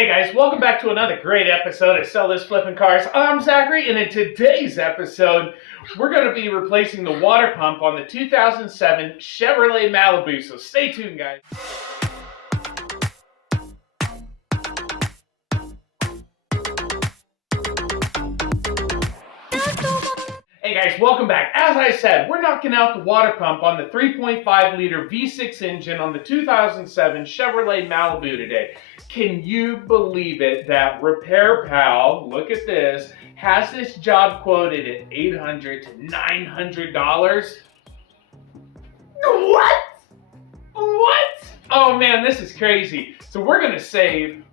Hey guys, welcome back to another great episode of Sell This Flipping Cars. I'm Zachary, and in today's episode, we're going to be replacing the water pump on the 2007 Chevrolet Malibu. So stay tuned, guys. Hey guys, welcome back. As I said, we're knocking out the water pump on the 3.5 liter V6 engine on the 2007 Chevrolet Malibu today. Can you believe it that Repair Pal, look at this, has this job quoted at $800 to $900? What? What? Oh man, this is crazy. So we're gonna save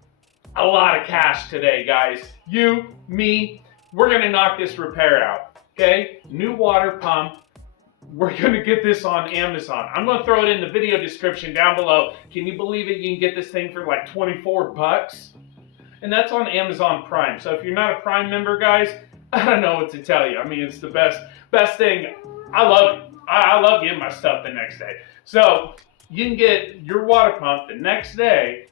a lot of cash today, guys. You, me, we're gonna knock this repair out. Okay, new water pump. We're gonna get this on Amazon. I'm gonna throw it in the video description down below. Can you believe it? You can get this thing for like 24 bucks. And that's on Amazon Prime. So if you're not a Prime member, guys, I don't know what to tell you. I mean, it's the best thing. I love it. I love getting my stuff the next day. So you can get your water pump the next day.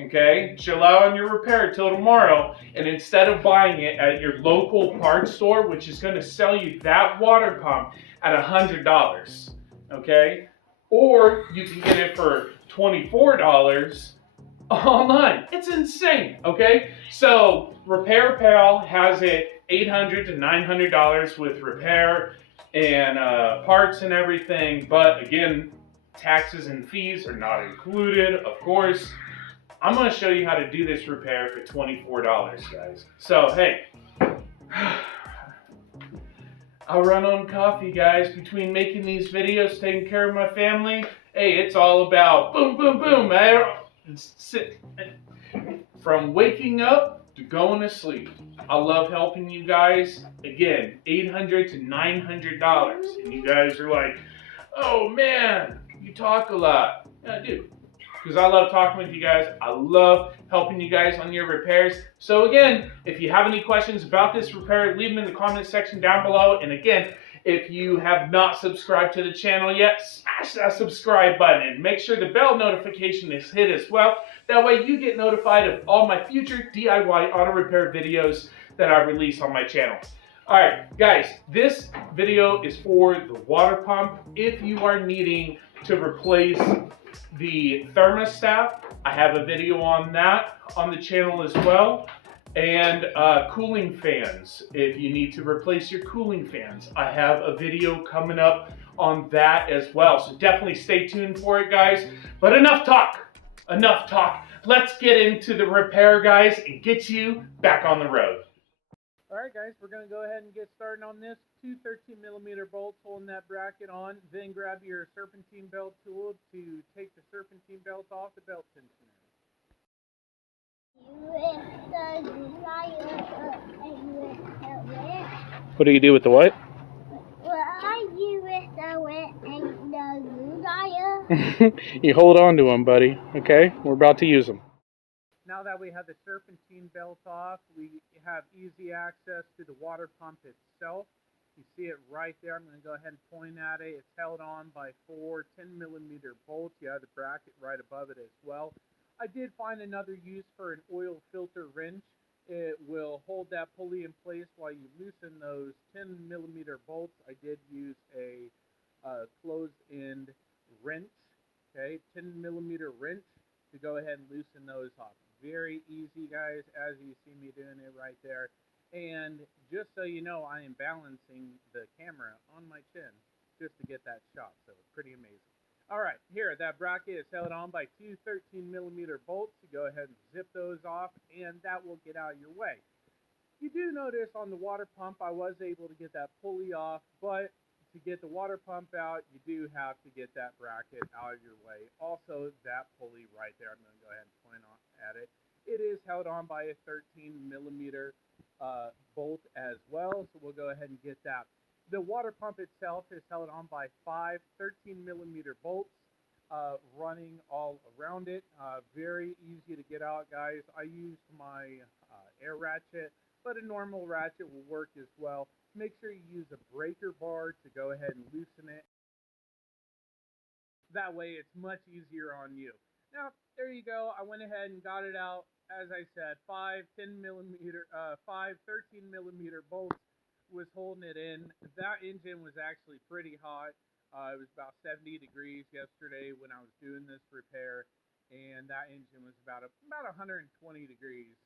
Okay, chill out on your repair till tomorrow, and instead of buying it at your local parts store, which is going to sell you that water pump at $100, okay, or you can get it for $24 online. It's insane, okay? So Repair Pal has it $800 to $900 with repair and parts and everything, but again, taxes and fees are not included, of course. I'm going to show you how to do this repair for $24, guys. So, hey, I'll run on coffee, guys. Between making these videos, taking care of my family, hey, it's all about boom, boom, boom. From waking up to going to sleep. I love helping you guys. Again, $800 to $900. And you guys are like, oh, man, you talk a lot. Yeah, I do. Because I love talking with you guys. I love helping you guys on your repairs. So again, if you have any questions about this repair, leave them in the comment section down below. And again, if you have not subscribed to the channel yet, smash that subscribe button and make sure the bell notification is hit as well. That way you get notified of all my future DIY auto repair videos that I release on my channel. Alright, guys, this video is for the water pump. If you are needing to replace the thermostat, I have a video on that on the channel as well. And cooling fans, if you need to replace your cooling fans, I have a video coming up on that as well. So definitely stay tuned for it, guys. But enough talk. Enough talk. Let's get into the repair, guys, and get you back on the road. Alright guys, we're going to go ahead and get started on this. Two 13mm bolts holding that bracket on. Then grab your serpentine belt tool to take the serpentine belt off the belt tensioner. What do you do with the what? You hold on to them, buddy. Okay? We're about to use them. Now that we have the serpentine belt off, we have easy access to the water pump itself. You see it right there. I'm going to go ahead and point at it. It's held on by four 10mm bolts. You have the bracket right above it as well. I did find another use for an oil filter wrench. It will hold that pulley in place while you loosen those 10mm bolts. I did use a closed-end wrench, okay, 10mm wrench to go ahead and loosen those off. Very easy, guys, as you see me doing it right there. And just so you know, I am balancing the camera on my chin just to get that shot, so pretty amazing. All right, here, that bracket is held on by two 13mm bolts. You go ahead and zip those off, and that will get out of your way. You do notice on the water pump, I was able to get that pulley off, but to get the water pump out, you do have to get that bracket out of your way. Also, that pulley right there, I'm going to go ahead and point at it. It is held on by a 13mm bolt as well, so we'll go ahead and get that. The water pump itself is held on by five 13mm bolts running all around it. Very easy to get out, guys. I used my air ratchet, but a normal ratchet will work as well. Make sure you use a breaker bar to go ahead and loosen it. That way it's much easier on you. Now, there you go. I went ahead and got it out. As I said, 13 millimeter bolts was holding it in. That engine was actually pretty hot. It was about 70 degrees yesterday when I was doing this repair, and that engine was about 120 degrees.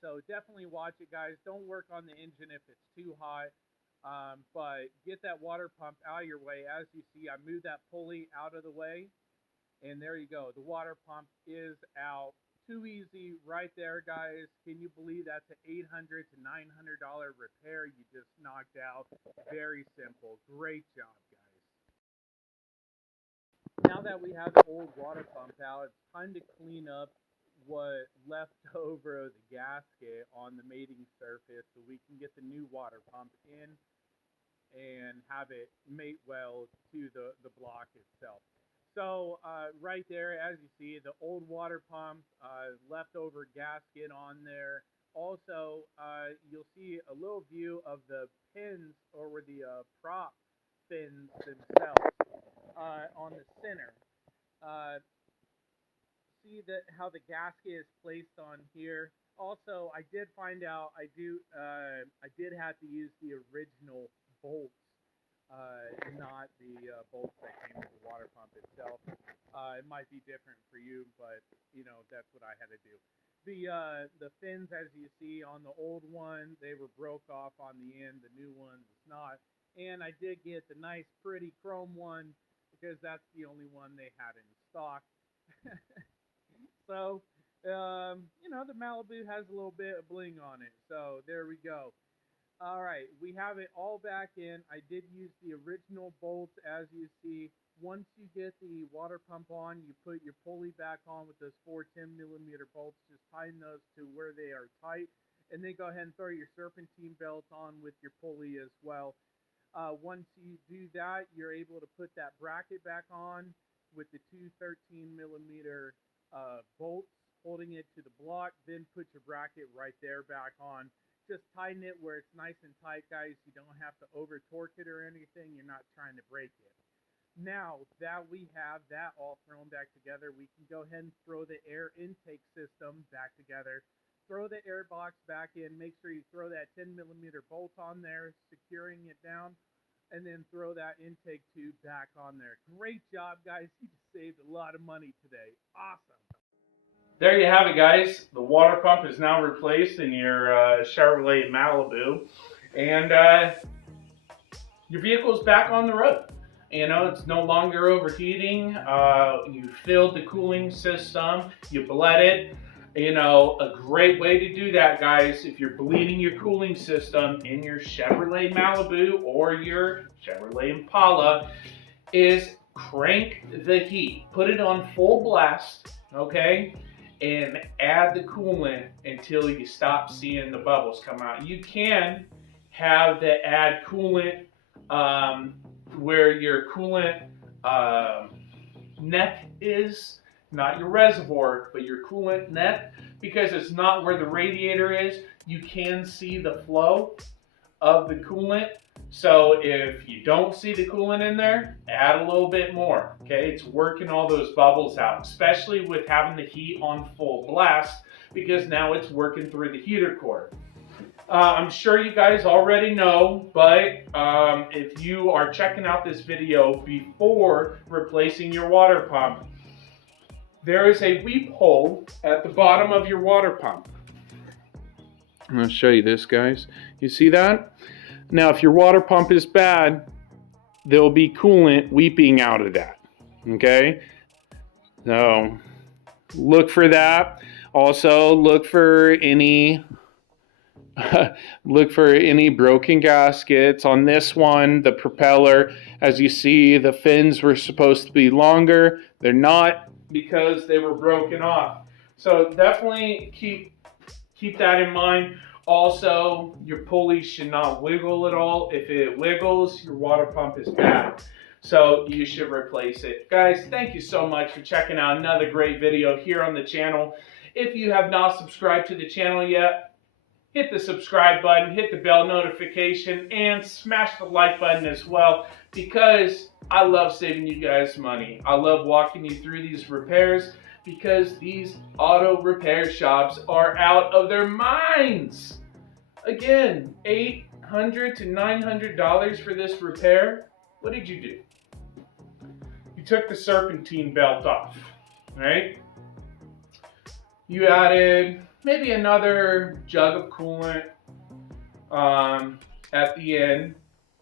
So definitely watch it, guys. Don't work on the engine if it's too hot. But get that water pump out of your way. As you see, I moved that pulley out of the way. And there you go. The water pump is out. Too easy right there, guys. Can you believe that's an $800 to $900 repair you just knocked out? Very simple. Great job, guys. Now that we have the old water pump out, it's time to clean up what left over of the gasket on the mating surface so we can get the new water pump in and have it mate well to the block itself. So right there, as you see, the old water pump, leftover gasket on there. Also, you'll see a little view of the pins or the prop fins themselves on the center. Uh, See that how the gasket is placed on here. Also, I did find out I did have to use the original bolts, not the bolts that came with the water pump itself. It might be different for you, but that's what I had to do. The fins, as you see on the old one, they were broke off on the end. The new one was not, and I did get the nice, pretty chrome one because that's the only one they had in stock. So, the Malibu has a little bit of bling on it. So there we go. All right, we have it all back in. I did use the original bolts, as you see. Once you get the water pump on, you put your pulley back on with those 4 10 millimeter bolts. Just tighten those to where they are tight, and then go ahead and throw your serpentine belt on with your pulley as well. Once you do that, you're able to put that bracket back on with the two 13 millimeter bolts holding it to the block. Then put your bracket right there back on. Just tighten it where it's nice and tight, guys. You don't have to over torque it or anything. You're not trying to break it. Now that we have that all thrown back together, we can go ahead and throw the air intake system back together. Throw the air box back in. Make sure you throw that 10 millimeter bolt on there, securing it down, and then throw that intake tube back on there. Great job, guys. You just saved a lot of money today. Awesome. There you have it, guys. The water pump is now replaced in your Chevrolet Malibu, and your vehicle is back on the road. It's no longer overheating. You filled the cooling system. You bled it. A great way to do that, guys, if you're bleeding your cooling system in your Chevrolet Malibu or your Chevrolet Impala, is crank the heat. Put it on full blast, okay? And add the coolant until you stop seeing the bubbles come out. You can have the add coolant where your coolant neck is, not your reservoir, but your coolant neck, because it's not where the radiator is. You can see the flow of the coolant. So if you don't see the coolant in there, add a little bit more, okay? It's working all those bubbles out, especially with having the heat on full blast, because now it's working through the heater core. I'm sure you guys already know, but if you are checking out this video before replacing your water pump, there is a weep hole at the bottom of your water pump. I'm going to show you this, guys. You see that? Now, if your water pump is bad, there will be coolant weeping out of that, okay? So, look for that. Also, look for any broken gaskets. On this one, the propeller, as you see, the fins were supposed to be longer. They're not because they were broken off. So definitely keep that in mind. Also, your pulley should not wiggle at all. If it wiggles, your water pump is bad. So you should replace it. Guys, thank you so much for checking out another great video here on the channel. If you have not subscribed to the channel yet, hit the subscribe button, hit the bell notification, and smash the like button as well, because I love saving you guys money. I love walking you through these repairs. because these auto repair shops are out of their minds. Again, $800 to $900 for this repair. What did you do? You took the serpentine belt off, right? You added maybe another jug of coolant at the end.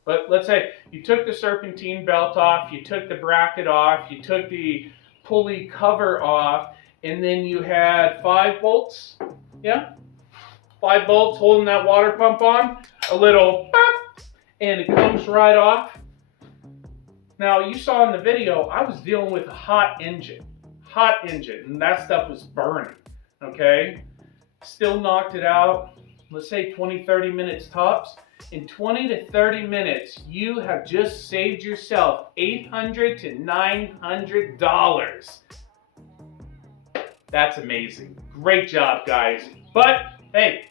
But let's say you took the serpentine belt off, you took the bracket off, you took the pulley cover off, and then you had 5 bolts, yeah? 5 bolts holding that water pump on, a little pop, and it comes right off. Now you saw in the video, I was dealing with a hot engine, and that stuff was burning, okay? Still knocked it out, let's say 20-30 minutes tops. In 20 to 30 minutes, you have just saved yourself $800 to $900. That's amazing. Great job, guys. But, hey,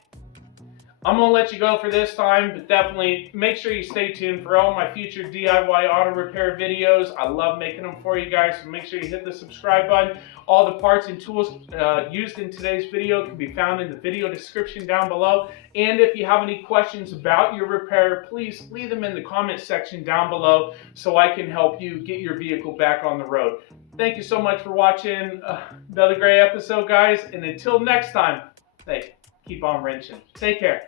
I'm going to let you go for this time, but definitely make sure you stay tuned for all my future DIY auto repair videos. I love making them for you guys, so make sure you hit the subscribe button. All the parts and tools used in today's video can be found in the video description down below. And if you have any questions about your repair, please leave them in the comment section down below so I can help you get your vehicle back on the road. Thank you so much for watching another great episode, guys. And until next time, hey, keep on wrenching. Take care.